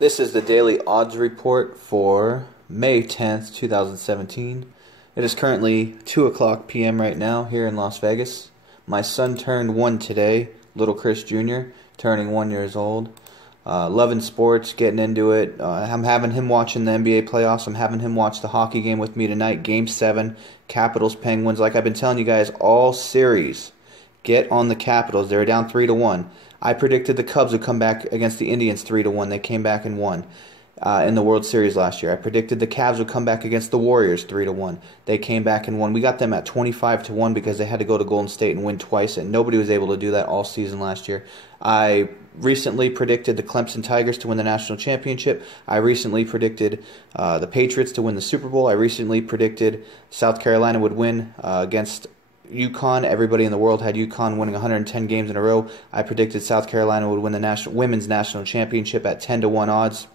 This is the daily odds report for May 10th, 2017. It is currently 2:00 p.m. right now here in Las Vegas. My son turned 1 today, little Kris Jr., turning 1 years old. Loving sports, getting into it. I'm having him watching the NBA playoffs. I'm having him watch the hockey game with me tonight, Game 7, Capitals, Penguins. Like I've been telling you guys all series, get on the Capitals. They were down 3-1. I predicted the Cubs would come back against the Indians 3-1. They came back and won in the World Series last year. I predicted the Cavs would come back against the Warriors 3-1. They came back and won. We got them at 25-1 because they had to go to Golden State and win twice, and nobody was able to do that all season last year. I recently predicted the Clemson Tigers to win the national championship. I recently predicted the Patriots to win the Super Bowl. I recently predicted South Carolina would win against UConn. Everybody in the world had UConn winning 110 games in a row. I predicted South Carolina would win the women's national championship at 10-1 odds.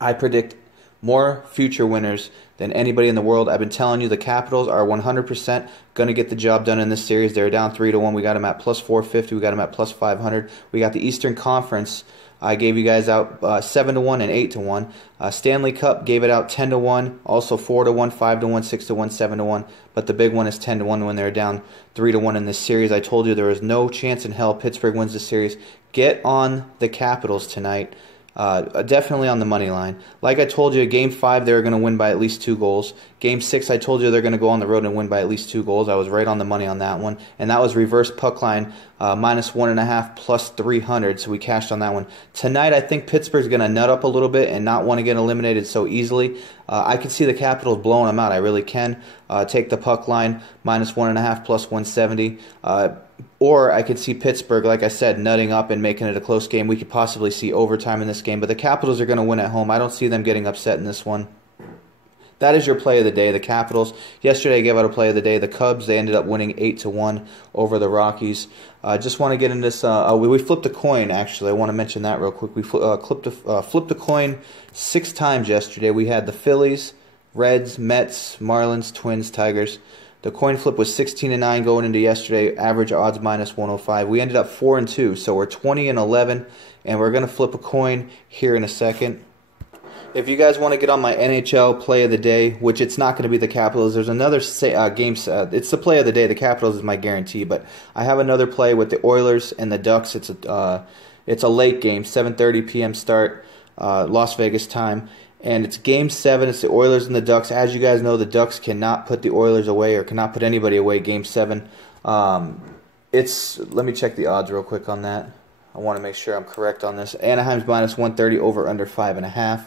I predict more future winners than anybody in the world. I've been telling you the Capitals are 100% going to get the job done in this series. They're down 3-1. We got them at plus 450. We got them at plus 500. We got the Eastern Conference. I gave you guys out 7-1 and 8-1. Stanley Cup gave it out 10-1, also 4-1, 5-1, 6-1, 7-1. But the big one is 10-1 when they're down 3-1 in this series. I told you there is no chance in hell Pittsburgh wins the series. Get on the Capitals tonight. Definitely on the money line. Like I told you, Game 5 they were going to win by at least 2 goals. Game 6 I told you they're going to go on the road and win by at least 2 goals. I was right on the money on that one. And that was reverse puck line, minus 1.5 plus 300, so we cashed on that one. Tonight I think Pittsburgh's going to nut up a little bit and not want to get eliminated so easily. I can see the Capitals blowing them out. I really can. Take the puck line, minus 1.5 plus 170. Or I could see Pittsburgh, like I said, nutting up and making it a close game. We could possibly see overtime in this game, but the Capitals are going to win at home. I don't see them getting upset in this one. That is your play of the day, the Capitals. Yesterday I gave out a play of the day. The Cubs, they ended up winning 8-1 over the Rockies. Just want to get into this. We flipped a coin, actually. I want to mention that real quick. We flipped a coin 6 times yesterday. We had the Phillies, Reds, Mets, Marlins, Twins, Tigers. The coin flip was 16-9 going into yesterday, average odds minus 105. We ended up 4-2, so we're 20-11, and we're going to flip a coin here in a second. If you guys want to get on my NHL play of the day, which it's not going to be the Capitals, there's another game. It's the play of the day. The Capitals is my guarantee, but I have another play with the Oilers and the Ducks. It's a late game, 7:30 p.m. start, Las Vegas time. And it's Game 7. It's the Oilers and the Ducks. As you guys know, the Ducks cannot put the Oilers away or cannot put anybody away Game 7. Let me check the odds real quick on that. I want to make sure I'm correct on this. Anaheim's minus 130 over under 5.5.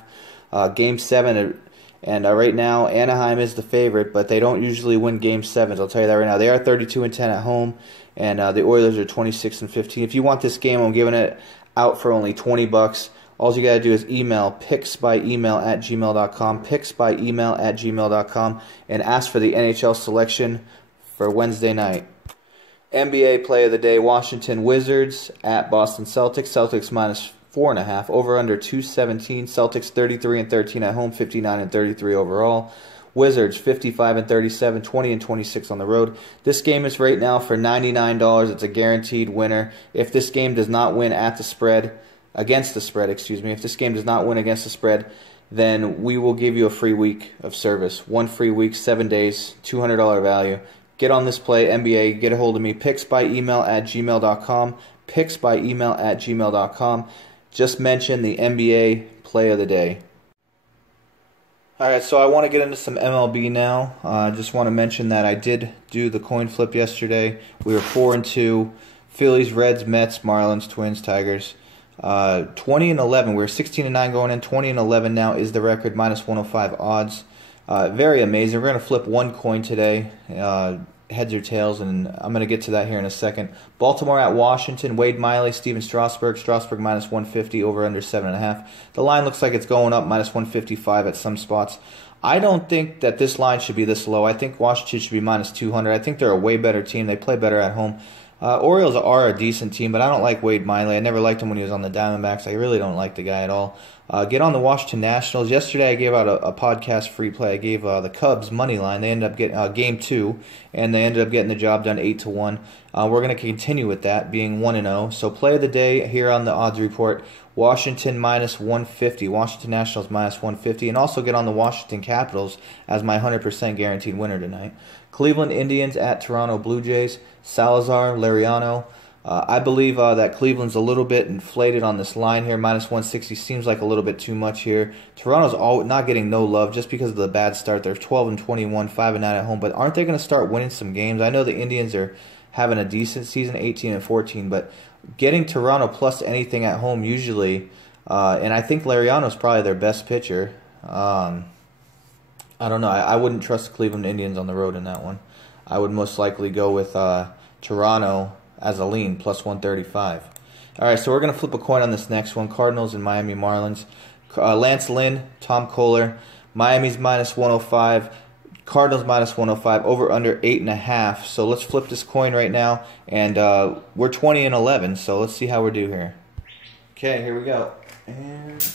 Game 7, and right now Anaheim is the favorite, but they don't usually win Game 7s. I'll tell you that right now. They are 32-10 at home, and the Oilers are 26-15. If you want this game, I'm giving it out for only $20. All you got to do is email picksbyemail@gmail.com, picksbyemail@gmail.com, and ask for the NHL selection for Wednesday night. NBA play of the day, Washington Wizards at Boston Celtics. Celtics minus 4.5, over under 217. Celtics 33-13 at home, 59-33 overall. Wizards 55-37, 20-26 on the road. This game is right now for $99. It's a guaranteed winner. If this game does not win at the spread, against the spread, excuse me. If this game does not win against the spread, then we will give you a free week of service. 1 free week, 7 days, $200 value. Get on this play, NBA. Get a hold of me. Picksbyemail@gmail.com. Picksbyemail@gmail.com. Just mention the NBA play of the day. Alright, so I want to get into some MLB now. I just want to mention that I did do the coin flip yesterday. We were 4-2. Phillies, Reds, Mets, Marlins, Twins, Tigers. 20-11. We were 16-9 going in. 20-11 now is the record, minus 105 odds. Very amazing. We're going to flip one coin today, heads or tails, and I'm going to get to that here in a second. Baltimore at Washington. Wade Miley, Steven Strasburg. Strasburg minus 150, over under 7.5. The line looks like it's going up, minus 155 at some spots. I don't think that this line should be this low. I think Washington should be minus 200. I think they're a way better team. They play better at home. Orioles are a decent team, but I don't like Wade Miley. I never liked him when he was on the Diamondbacks. I really don't like the guy at all. Get on the Washington Nationals. Yesterday I gave out a podcast free play. I gave the Cubs money line. They ended up getting Game 2, and they ended up getting the job done 8-1. We're going to continue with that, being 1-0. So play of the day here on the odds report, Washington minus 150. Washington Nationals minus 150. And also get on the Washington Capitals as my 100% guaranteed winner tonight. Cleveland Indians at Toronto Blue Jays. Salazar, Lariano. I believe that Cleveland's a little bit inflated on this line here. Minus 160 seems like a little bit too much here. Toronto's not getting no love just because of the bad start. They're 12-21, 5-9 at home. But aren't they going to start winning some games? I know the Indians are having a decent season, 18-14. But getting Toronto plus anything at home usually, and I think Lariano's probably their best pitcher. I don't know. I wouldn't trust the Cleveland Indians on the road in that one. I would most likely go with Toronto as a lean, plus 135. All right, so we're going to flip a coin on this next one. Cardinals and Miami Marlins. Lance Lynn, Tom Kohler. Miami's minus 105. Cardinals minus 105. Over under 8.5. So let's flip this coin right now. And we're 20-11, so let's see how we do here. Okay, here we go. And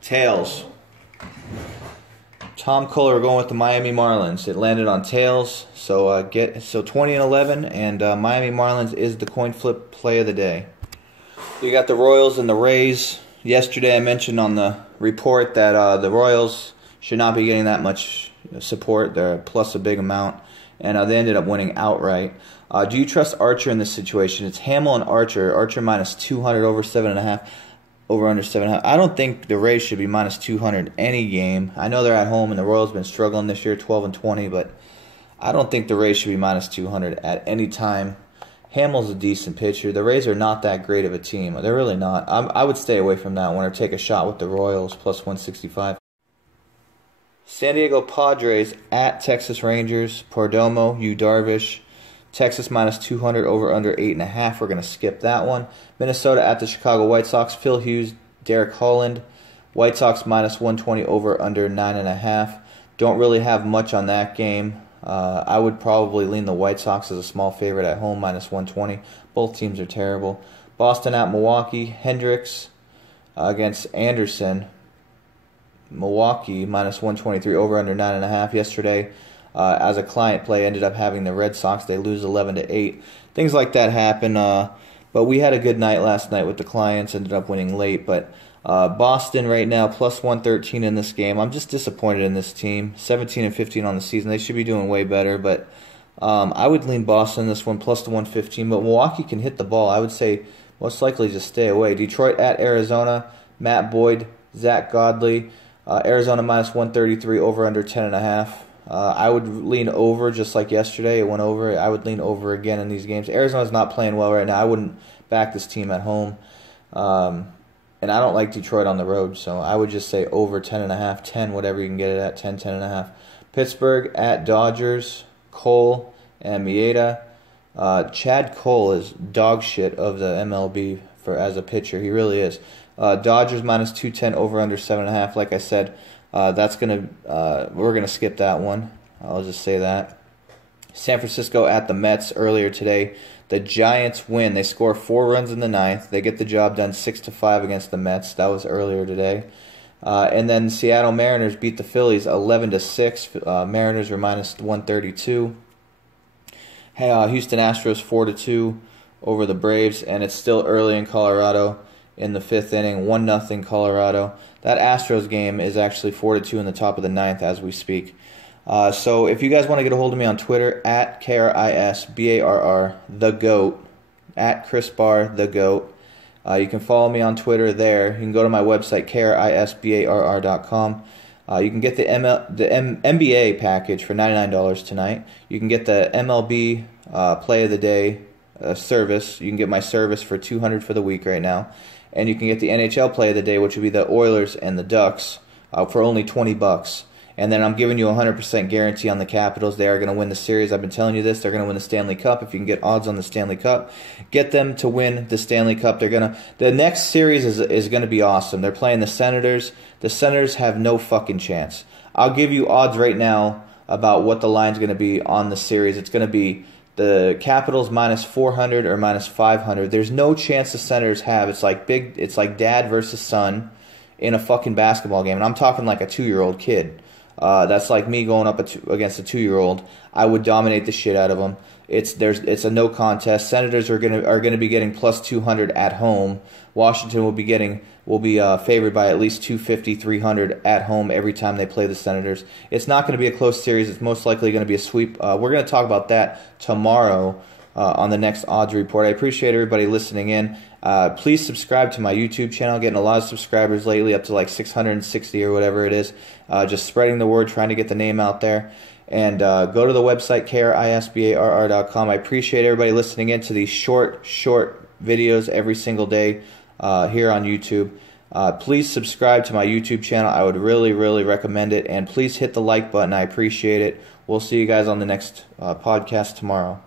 tails. Tom Kohler going with the Miami Marlins. It landed on tails, so 20-11, and Miami Marlins is the coin flip play of the day. We got the Royals and the Rays. Yesterday I mentioned on the report that the Royals should not be getting that much support. They're plus a big amount, and they ended up winning outright. Do you trust Archer in this situation? It's Hamill and Archer. Archer minus 200 over 7.5. Over under 7.5. I don't think the Rays should be minus 200 any game. I know they're at home and the Royals been struggling this year, 12-20, but I don't think the Rays should be minus 200 at any time. Hamill's a decent pitcher. The Rays are not that great of a team. They're really not. I would stay away from that one or take a shot with the Royals plus 165. San Diego Padres at Texas Rangers. Perdomo, Yu Darvish. Texas minus 200 over under 8.5. We're going to skip that one. Minnesota at the Chicago White Sox. Phil Hughes, Derek Holland. White Sox minus 120 over under 9.5. Don't really have much on that game. I would probably lean the White Sox as a small favorite at home, minus 120. Both teams are terrible. Boston at Milwaukee. Hendricks against Anderson. Milwaukee minus 123 over under 9.5. Yesterday, as a client play, ended up having the Red Sox. They lose 11-8. Things like that happen. But we had a good night last night with the clients. Ended up winning late. But Boston right now plus 113 in this game. I'm just disappointed in this team. 17-15 on the season. They should be doing way better. But I would lean Boston in this one plus the 115. But Milwaukee can hit the ball. I would say most likely just stay away. Detroit at Arizona. Matt Boyd, Zach Godley. Arizona minus 133 over under 10.5. I would lean over just like yesterday. It went over. I would lean over again in these games. Arizona's not playing well right now. I wouldn't back this team at home. And I don't like Detroit on the road, so I would just say over 10.5, 10, whatever you can get it at, 10, 10.5. Pittsburgh at Dodgers, Cole and Maeda. Chad Cole is dog shit of the MLB as a pitcher. He really is. Dodgers minus 210 over under 7.5. Like I said, we're gonna skip that one. I'll just say that. San Francisco at the Mets earlier today. The Giants win. They score 4 runs in the ninth. They get the job done 6-5 against the Mets. That was earlier today. And then Seattle Mariners beat the Phillies 11-6. Mariners are minus 132. Houston Astros 4-2 over the Braves, and it's still early in Colorado in the 5th inning. 1-0 Colorado. That Astros game is actually 4-2 in the top of the 9th as we speak. So if you guys want to get a hold of me on Twitter, at KrisBarr, the GOAT, at Kris Barr, the GOAT. You can follow me on Twitter there. You can go to my website, KrisBarr.com. You can get the NBA package for $99 tonight. You can get the MLB Play of the Day service. You can get my service for $200 for the week right now. And you can get the NHL Play of the Day, which would be the Oilers and the Ducks, for only $20. And then I'm giving you a 100% guarantee on the Capitals. They are going to win the series. I've been telling you this. They're going to win the Stanley Cup. If you can get odds on the Stanley Cup, get them to win the Stanley Cup. The next series is going to be awesome. They're playing the Senators. The Senators have no fucking chance. I'll give you odds right now about what the line's going to be on the series. It's going to be the Capitals minus 400 or minus 500. There's no chance the Senators have. It's like dad versus son in a fucking basketball game. And I'm talking like a 2-year-old kid. That's like me going up against a 2-year-old. I would dominate the shit out of them. It's a no contest. Senators are gonna be getting plus 200 at home. Washington will be favored by at least 250, 300 at home every time they play the Senators. It's not going to be a close series. It's most likely going to be a sweep. We're going to talk about that tomorrow on the next odds report. I appreciate everybody listening in. Please subscribe to my YouTube channel. Getting a lot of subscribers lately, up to like 660 or whatever it is. Just spreading the word, trying to get the name out there. And go to the website, KRISBARR.com. I appreciate everybody listening in to these short videos every single day here on YouTube. Please subscribe to my YouTube channel. I would really recommend it. And please hit the like button. I appreciate it. We'll see you guys on the next podcast tomorrow.